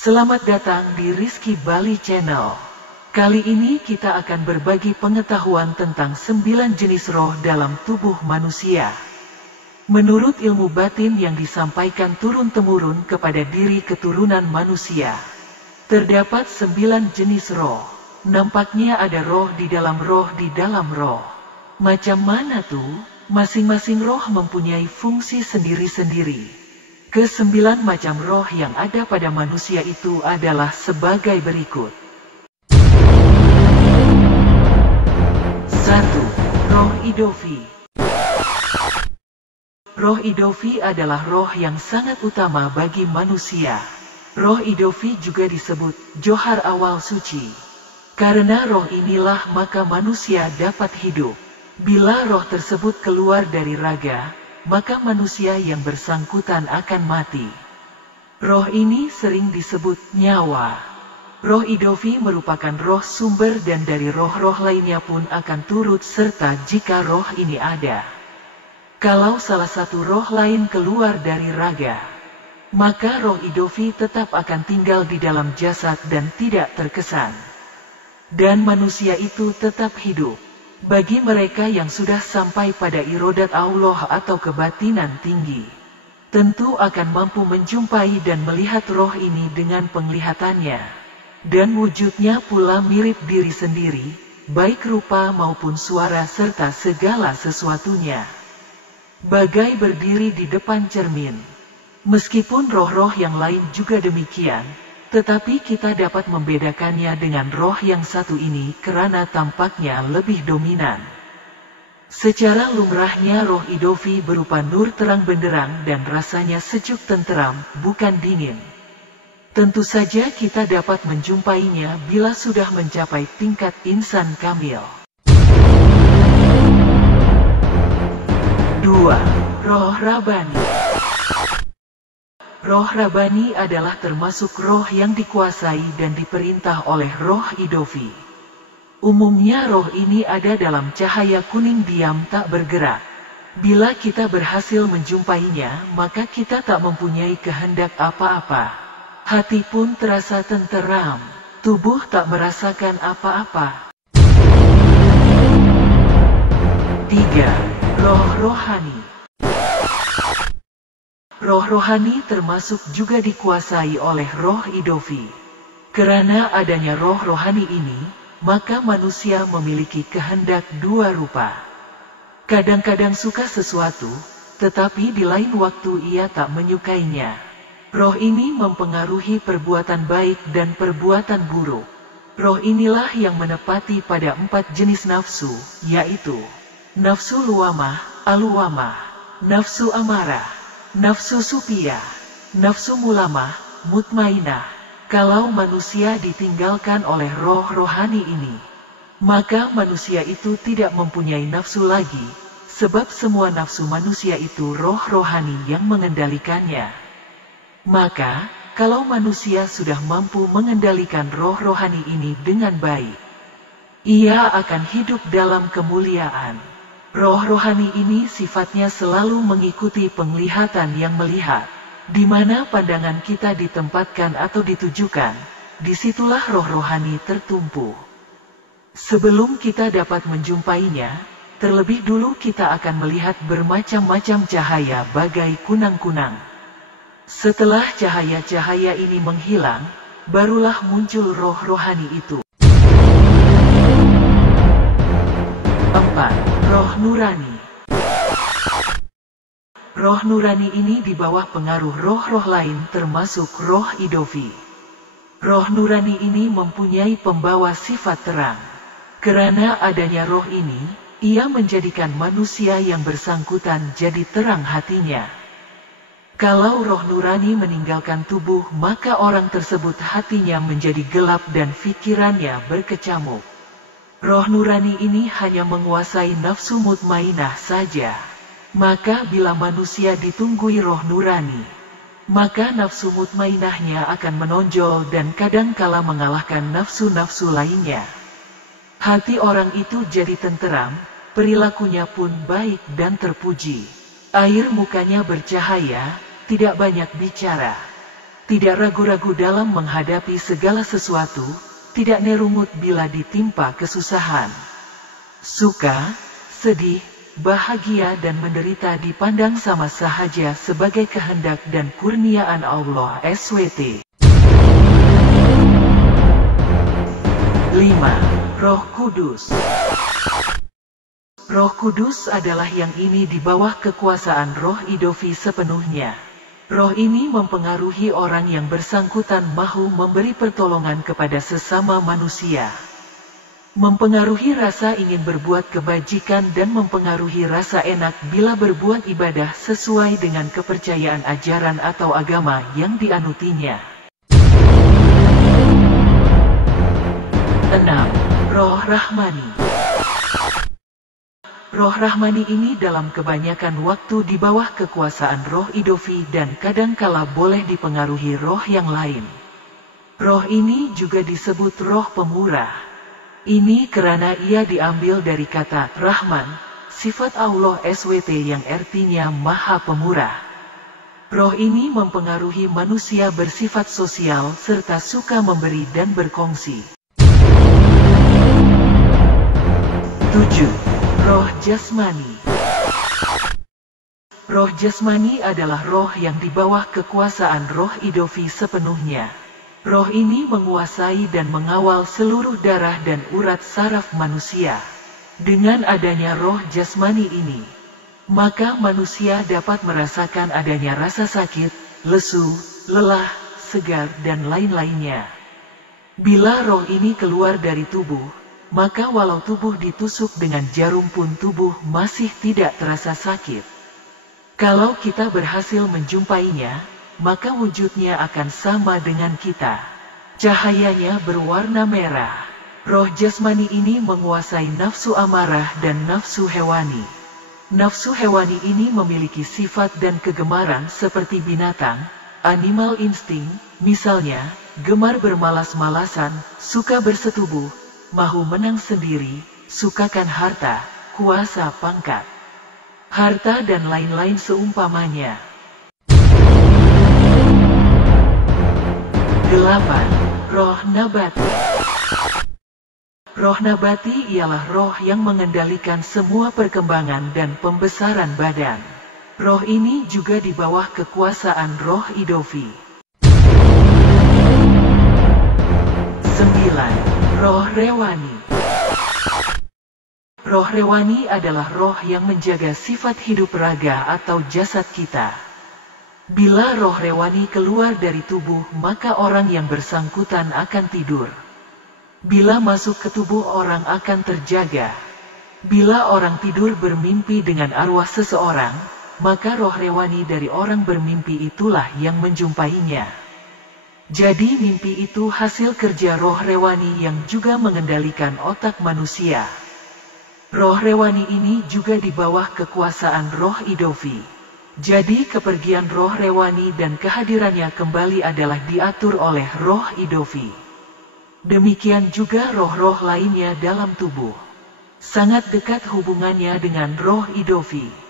Selamat datang di Rizky Bali Channel. Kali ini kita akan berbagi pengetahuan tentang 9 jenis roh dalam tubuh manusia. Menurut ilmu batin yang disampaikan turun-temurun kepada diri keturunan manusia, terdapat 9 jenis roh. Nampaknya ada roh di dalam roh di dalam roh. Macam mana tuh? Masing-masing roh mempunyai fungsi sendiri-sendiri. Ke-9 macam roh yang ada pada manusia itu adalah sebagai berikut. 1. Roh Idofi. Roh Idofi adalah roh yang sangat utama bagi manusia. Roh Idofi juga disebut johar awal suci. Karena roh inilah maka manusia dapat hidup. Bila roh tersebut keluar dari raga, maka manusia yang bersangkutan akan mati. Roh ini sering disebut nyawa. Roh Idofi merupakan roh sumber dan dari roh-roh lainnya pun akan turut serta jika roh ini ada. Kalau salah satu roh lain keluar dari raga, maka roh Idofi tetap akan tinggal di dalam jasad dan tidak terkesan. Dan manusia itu tetap hidup. Bagi mereka yang sudah sampai pada irodat Allah atau kebatinan tinggi, tentu akan mampu menjumpai dan melihat roh ini dengan penglihatannya. Dan wujudnya pula mirip diri sendiri, baik rupa maupun suara serta segala sesuatunya. Bagai berdiri di depan cermin. Meskipun roh-roh yang lain juga demikian, tetapi kita dapat membedakannya dengan roh yang satu ini karena tampaknya lebih dominan. Secara lumrahnya roh Idofi berupa nur terang benderang dan rasanya sejuk tenteram, bukan dingin. Tentu saja kita dapat menjumpainya bila sudah mencapai tingkat insan kamil. 2. Roh Rabani. Roh Rabani adalah termasuk roh yang dikuasai dan diperintah oleh roh Idofi. Umumnya roh ini ada dalam cahaya kuning diam tak bergerak. Bila kita berhasil menjumpainya, maka kita tak mempunyai kehendak apa-apa. Hati pun terasa tenteram, tubuh tak merasakan apa-apa. 3. Roh Rohani. Roh rohani termasuk juga dikuasai oleh roh Idofi. Karena adanya roh rohani ini, maka manusia memiliki kehendak dua rupa. Kadang-kadang suka sesuatu, tetapi di lain waktu ia tak menyukainya. Roh ini mempengaruhi perbuatan baik dan perbuatan buruk. Roh inilah yang menepati pada 4 jenis nafsu, yaitu nafsu luamah, aluwamah, nafsu amarah, nafsu supiyah, nafsu mulamah, mutmainah. Kalau manusia ditinggalkan oleh roh rohani ini, maka manusia itu tidak mempunyai nafsu lagi, sebab semua nafsu manusia itu roh rohani yang mengendalikannya. Maka, kalau manusia sudah mampu mengendalikan roh rohani ini dengan baik, ia akan hidup dalam kemuliaan. Roh rohani ini sifatnya selalu mengikuti penglihatan yang melihat. Di mana pandangan kita ditempatkan atau ditujukan, disitulah roh rohani tertumpu. Sebelum kita dapat menjumpainya, terlebih dulu kita akan melihat bermacam-macam cahaya bagai kunang-kunang. Setelah cahaya-cahaya ini menghilang, barulah muncul roh rohani itu. 4. Roh Nurani. Roh Nurani ini di bawah pengaruh roh-roh lain termasuk roh Idofi. Roh Nurani ini mempunyai pembawa sifat terang. Karena adanya roh ini, ia menjadikan manusia yang bersangkutan jadi terang hatinya. Kalau roh Nurani meninggalkan tubuh, maka orang tersebut hatinya menjadi gelap dan pikirannya berkecamuk. Roh Nurani ini hanya menguasai nafsu mutmainah saja. Maka bila manusia ditunggui roh Nurani, maka nafsu mutmainahnya akan menonjol dan kadangkala mengalahkan nafsu-nafsu lainnya. Hati orang itu jadi tenteram, perilakunya pun baik dan terpuji. Air mukanya bercahaya, tidak banyak bicara. tidak ragu-ragu dalam menghadapi segala sesuatu, tidak nerungut bila ditimpa kesusahan. Suka, sedih, bahagia dan menderita dipandang sama sahaja sebagai kehendak dan kurniaan Allah SWT. 5. Roh Kudus. Roh Kudus adalah yang ini di bawah kekuasaan Roh Idofi sepenuhnya. Roh ini mempengaruhi orang yang bersangkutan mahu memberi pertolongan kepada sesama manusia. Mempengaruhi rasa ingin berbuat kebajikan dan mempengaruhi rasa enak bila berbuat ibadah sesuai dengan kepercayaan ajaran atau agama yang dianutinya. 6. Roh Rahmani. Roh Rahmani ini dalam kebanyakan waktu di bawah kekuasaan Roh Idofi dan kadangkala boleh dipengaruhi roh yang lain. Roh ini juga disebut roh pemurah. Ini karena ia diambil dari kata Rahman, sifat Allah SWT yang artinya Maha Pemurah. Roh ini mempengaruhi manusia bersifat sosial serta suka memberi dan berkongsi. 7. Roh Jasmani. Roh Jasmani adalah roh yang di bawah kekuasaan Roh Idofi sepenuhnya. Roh ini menguasai dan mengawal seluruh darah dan urat saraf manusia. Dengan adanya roh jasmani ini, maka manusia dapat merasakan adanya rasa sakit, lesu, lelah, segar dan lain-lainnya. Bila roh ini keluar dari tubuh, maka walau tubuh ditusuk dengan jarum pun tubuh masih tidak terasa sakit. Kalau kita berhasil menjumpainya, maka wujudnya akan sama dengan kita. Cahayanya berwarna merah. Roh jasmani ini menguasai nafsu amarah dan nafsu hewani. Nafsu hewani ini memiliki sifat dan kegemaran seperti binatang, animal insting, misalnya, gemar bermalas-malasan, suka bersetubuh, mahu menang sendiri, sukakan harta, kuasa pangkat, harta dan lain-lain seumpamanya. 8. Roh Nabati. Roh Nabati ialah roh yang mengendalikan semua perkembangan dan pembesaran badan. Roh ini juga di bawah kekuasaan Roh Idofi. 9. Roh Rewani. Roh Rewani adalah roh yang menjaga sifat hidup raga atau jasad kita. Bila roh rewani keluar dari tubuh, maka orang yang bersangkutan akan tidur. Bila masuk ke tubuh, orang akan terjaga. Bila orang tidur bermimpi dengan arwah seseorang, maka roh rewani dari orang bermimpi itulah yang menjumpainya. Jadi mimpi itu hasil kerja roh rewani yang juga mengendalikan otak manusia. Roh rewani ini juga di bawah kekuasaan Roh Idofi. Jadi kepergian roh rewani dan kehadirannya kembali adalah diatur oleh Roh Idofi. Demikian juga roh-roh lainnya dalam tubuh. Sangat dekat hubungannya dengan Roh Idofi.